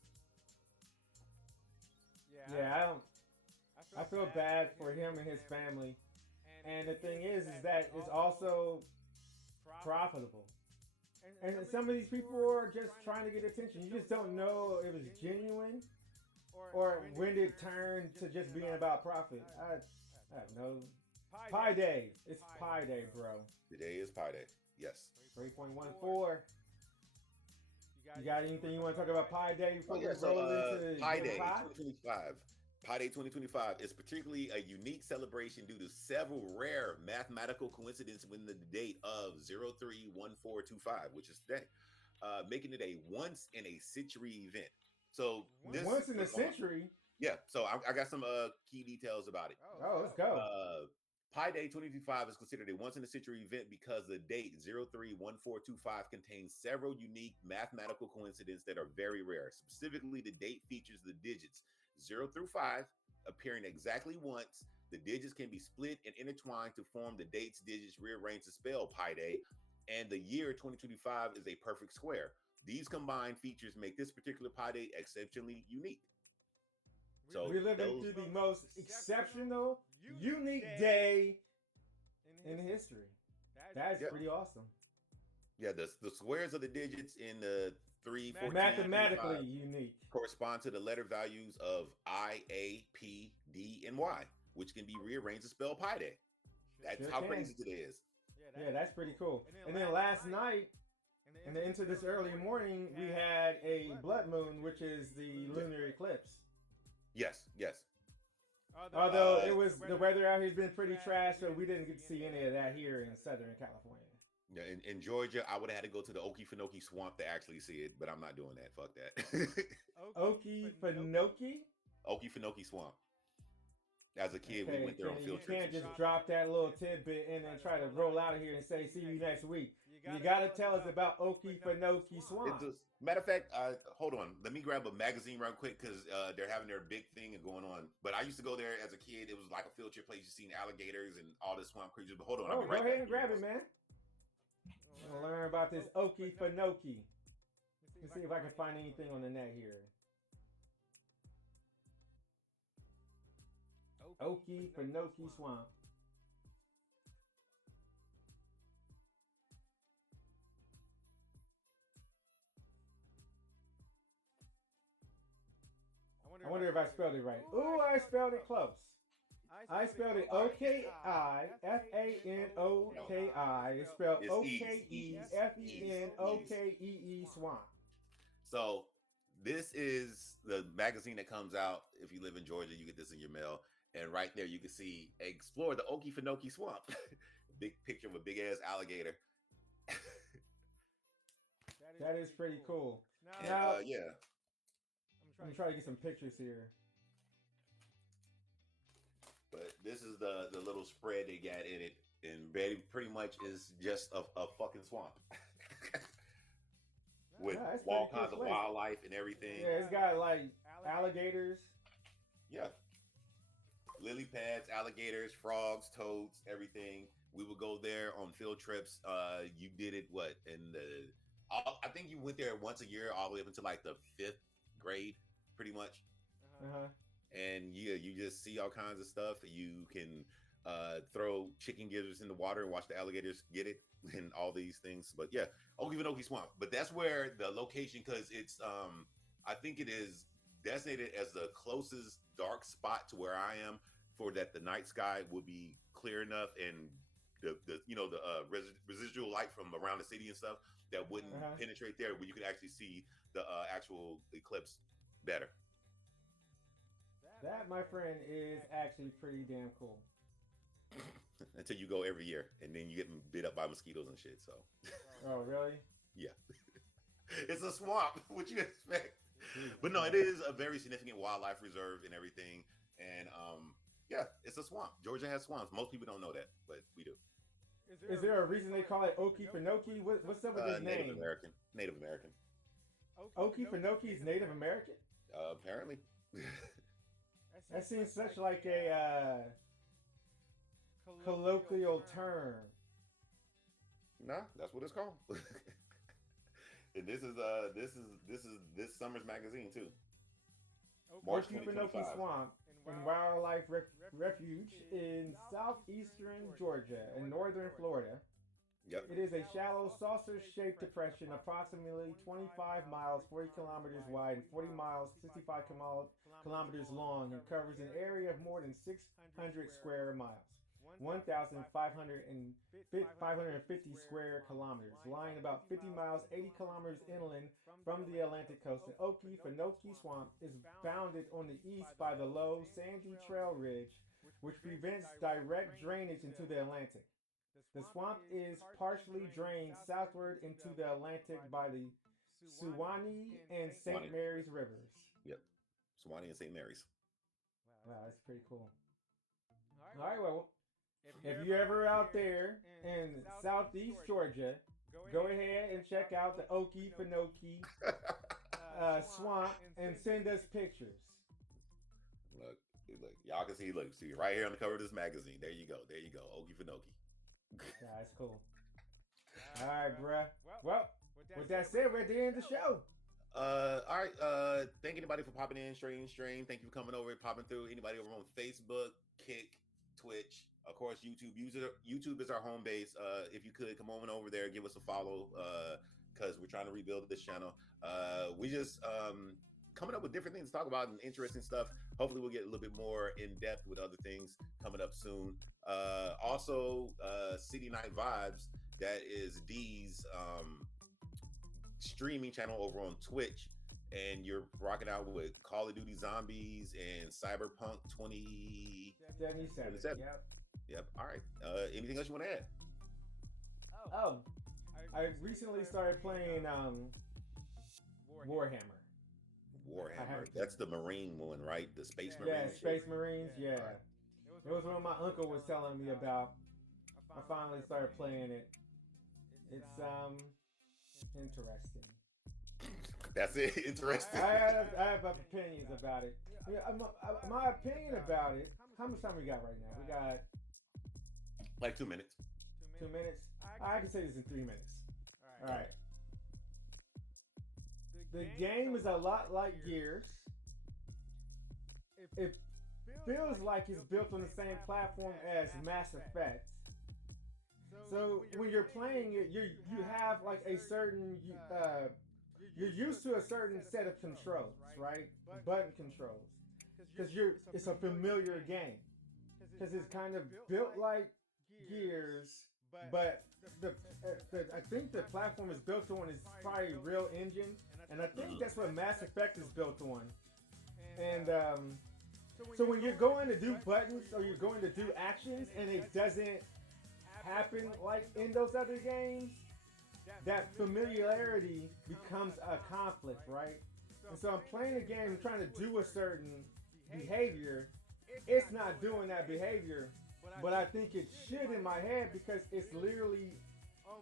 Yeah, I feel bad for him and his family. And the thing is that it's also profitable. And some of these people are just trying to get attention. You just don't know if it's genuine or when it turned to just being about profit. I have no. Pi Day. It's Pi Day, bro. Today is Pi Day. Yes. 3.14. You got anything you want to talk about Pi Day before we roll into Pi Day 2025? Pi Day 2025 is particularly a unique celebration due to several rare mathematical coincidences with the date of 031425, which is today, making it a once in a century event. So this once in a century. Yeah. So I got some key details about it. Oh, let's go. Pi Day 2025 is considered a once-in-a-century event because the date 031425 contains several unique mathematical coincidences that are very rare. Specifically, the date features the digits 0 through 5 appearing exactly once. The digits can be split and intertwined to form the date's digits rearranged to spell Pi Day. And the year 2025 is a perfect square. These combined features make this particular Pi Day exceptionally unique. So we're living through the most exceptional, unique day in history. That's pretty awesome. Yeah, the squares of the digits in the 3, 14, mathematically unique correspond to the letter values of I, A, P, D, and Y, which can be rearranged to spell Pi Day. That's how crazy it is. Yeah, that's pretty cool. And then last night, and into this early morning, we had a blood moon, which is the lunar eclipse. Yes. Although the weather out here has been pretty trash, so we didn't get to see any of that here in Southern California. Yeah, in Georgia, I would have had to go to the Okefenokee Swamp to actually see it, but I'm not doing that. Fuck that. Okefenokee? Okefenokee Swamp. As a kid, we went there on field trips. You can't just drop that little tidbit and then try to roll out of here and say, see you next week. You got to tell us about Okefenokee Swamp. Matter of fact, hold on. Let me grab a magazine real quick because they're having their big thing going on. But I used to go there as a kid. It was like a field trip place. You've seen alligators and all this swamp creatures. But hold on. Go ahead and grab it, man. I'm going to learn about this Okefenokee. Let's see if I can find anything on the net here. Okefenokee Swamp. I wonder if I spelled it right. Ooh, I spelled it close. I spelled it O-K-I-F-A-N-O-K-I. It's spelled O-K-E-F-E-N-O-K-E-E Swamp. So this is the magazine that comes out. If you live in Georgia, you get this in your mail. And right there, you can see, explore the Okefenokee Swamp. Big picture of a big ass alligator. That is pretty cool. And, now, yeah. I'm trying to get some pictures here. But this is the little spread they got in it. And pretty much is just a fucking swamp. With all kinds of wildlife and everything. Yeah, it's got like alligators. Yeah. Lily pads, alligators, frogs, toads, everything. We would go there on field trips. You did it, what? In the, I think you went there once a year, all the way up until like the 5th grade, pretty much. Uh-huh. And yeah, you just see all kinds of stuff. You can throw chicken gizzards in the water and watch the alligators get it, and all these things. But yeah, Okefenokee Swamp. But that's where the location, because it's I think it is designated as the closest dark spot to where I am, for that the night sky will be clear enough, and the residual light from around the city and stuff that wouldn't penetrate there, where you can actually see the actual eclipse better. That, my friend, is actually pretty damn cool. Until you go every year, and then you get bit up by mosquitoes and shit. So, Oh, really? yeah, it's a swamp. What you expect? But no, it is a very significant wildlife reserve and everything. And yeah, it's a swamp. Georgia has swamps. Most people don't know that, but we do. Is there a reason they call it Okefenokee? What's up with this Native name? American. Native American. Okefenokee is Native American? Apparently. That seems such like a colloquial term. Nah, that's what it's called. And this is this summer's magazine too. March Okefenokee Swamp and Wildlife Refuge in southeastern Georgia and northern Florida. Yep. It is a shallow, saucer-shaped depression, approximately 25 miles, 40 kilometers wide, and 40 miles, 65 kilometers long, and covers an area of more than 600 square miles, 1,550 square kilometers, lying about 50 miles, 80 kilometers inland from the Atlantic coast. The Okefenokee Swamp is bounded on the east by the low, sandy trail ridge, which prevents direct drainage into the Atlantic. The swamp is partially drained southward into the Atlantic by the Suwannee and St. Mary's rivers. Yep. Suwannee and St. Mary's. Wow, that's pretty cool. All right, well, if you're ever out there in southeast Georgia, go ahead and check out the Okefenokee Swamp and send us pictures. Look, y'all can see. Look, see right here on the cover of this magazine. There you go. Okefenokee. Yeah, that's cool. All right, bruh. Well, with that said, we're at the end of the show. All right. Thank anybody for popping in, Strain. Thank you for coming over, popping through. Anybody over on Facebook, Kick, Twitch, of course, YouTube. YouTube is our home base. If you could come on over there, give us a follow, because we're trying to rebuild this channel. We just coming up with different things to talk about and interesting stuff. Hopefully we'll get a little bit more in depth with other things coming up soon. Also, City Night Vibes, that is D's streaming channel over on Twitch, and you're rocking out with Call of Duty Zombies and Cyberpunk 2077. Yep. All right. Anything else you want to add? Oh, I recently started playing Warhammer. That's the Marine one, right? The Space Marines. Yeah, Space Marines. Yeah. Right. It was what my uncle was telling me about. I finally started playing it. It's interesting. That's it. Interesting. I have opinions about it. My opinion about it. How much time we got right now? We got like 2 minutes. 2 minutes. I can say this in 3 minutes. All right. The game is a lot like Gears. It feels like it's built on the same platform as Mass Effect. So when you're playing it, you have like a certain you're used to a certain set of controls, right? Button controls, because it's a familiar game, because it's kind of built like Gears, but I think the platform is built on is probably Real Engine, and I think that's what Mass Effect is built on. And so when you're going to do buttons or you're going to do actions and it doesn't happen like in those other games, that familiarity becomes a conflict, right? And so I'm playing a game trying to do a certain behavior. It's not doing that behavior, but I think it should in my head, because it's literally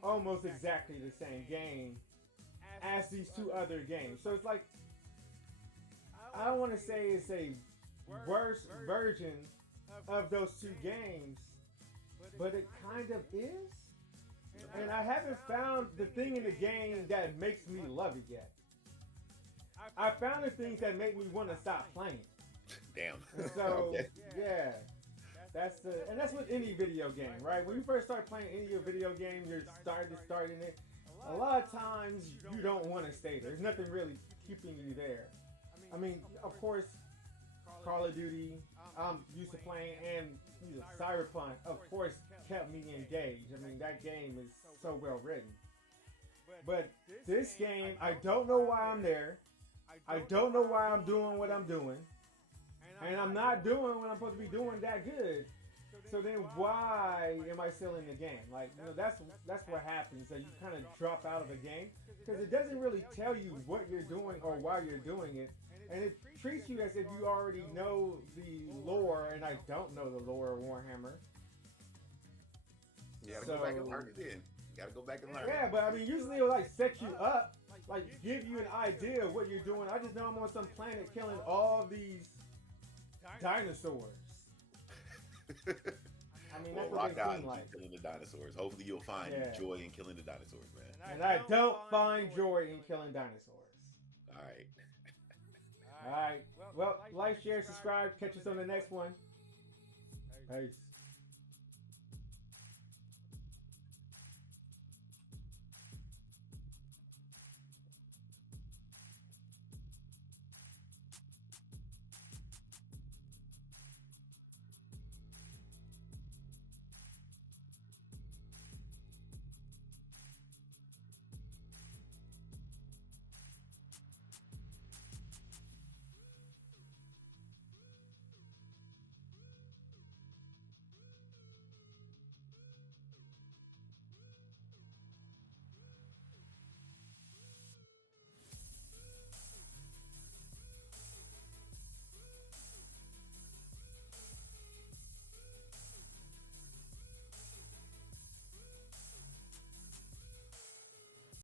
almost exactly the same game as these two other games. So it's like, I don't want to say it's a worse version of those two games, but it kind of is. and I haven't found the thing in the game that makes me love it yet. I found the things that make me want to stop playing. Damn. And so, Okay. yeah, that's with any video game, right? When you first start playing any of your video game, you're starting it. A lot of times you don't want to stay there. There's nothing really keeping you there. I mean, of course, Call of Duty, I'm used to playing, and Cyberpunk, of course, kept me engaged. I mean, that game is so well written. But this game, I don't know why I'm there. I don't know why I'm doing what I'm doing. And I'm not doing what I'm supposed to be doing that good. So then why am I still in the game? Like, that's what happens. So you kind of drop out of a game because it doesn't really tell you what you're doing or why you're doing it. And it treats you as if you already know the lore, and I don't know the lore of Warhammer. You gotta go back and learn it then. You gotta go back and learn Yeah, it. but I mean, usually it'll like set you up, like give you an idea of what you're doing. I just know I'm on some planet killing all these dinosaurs. I mean, that's what they seem like. Killing the dinosaurs. Hopefully you'll find joy in killing the dinosaurs, man. And I don't find joy in killing dinosaurs. All right. All right. Well, like, share, subscribe. Catch us on the next one. Peace.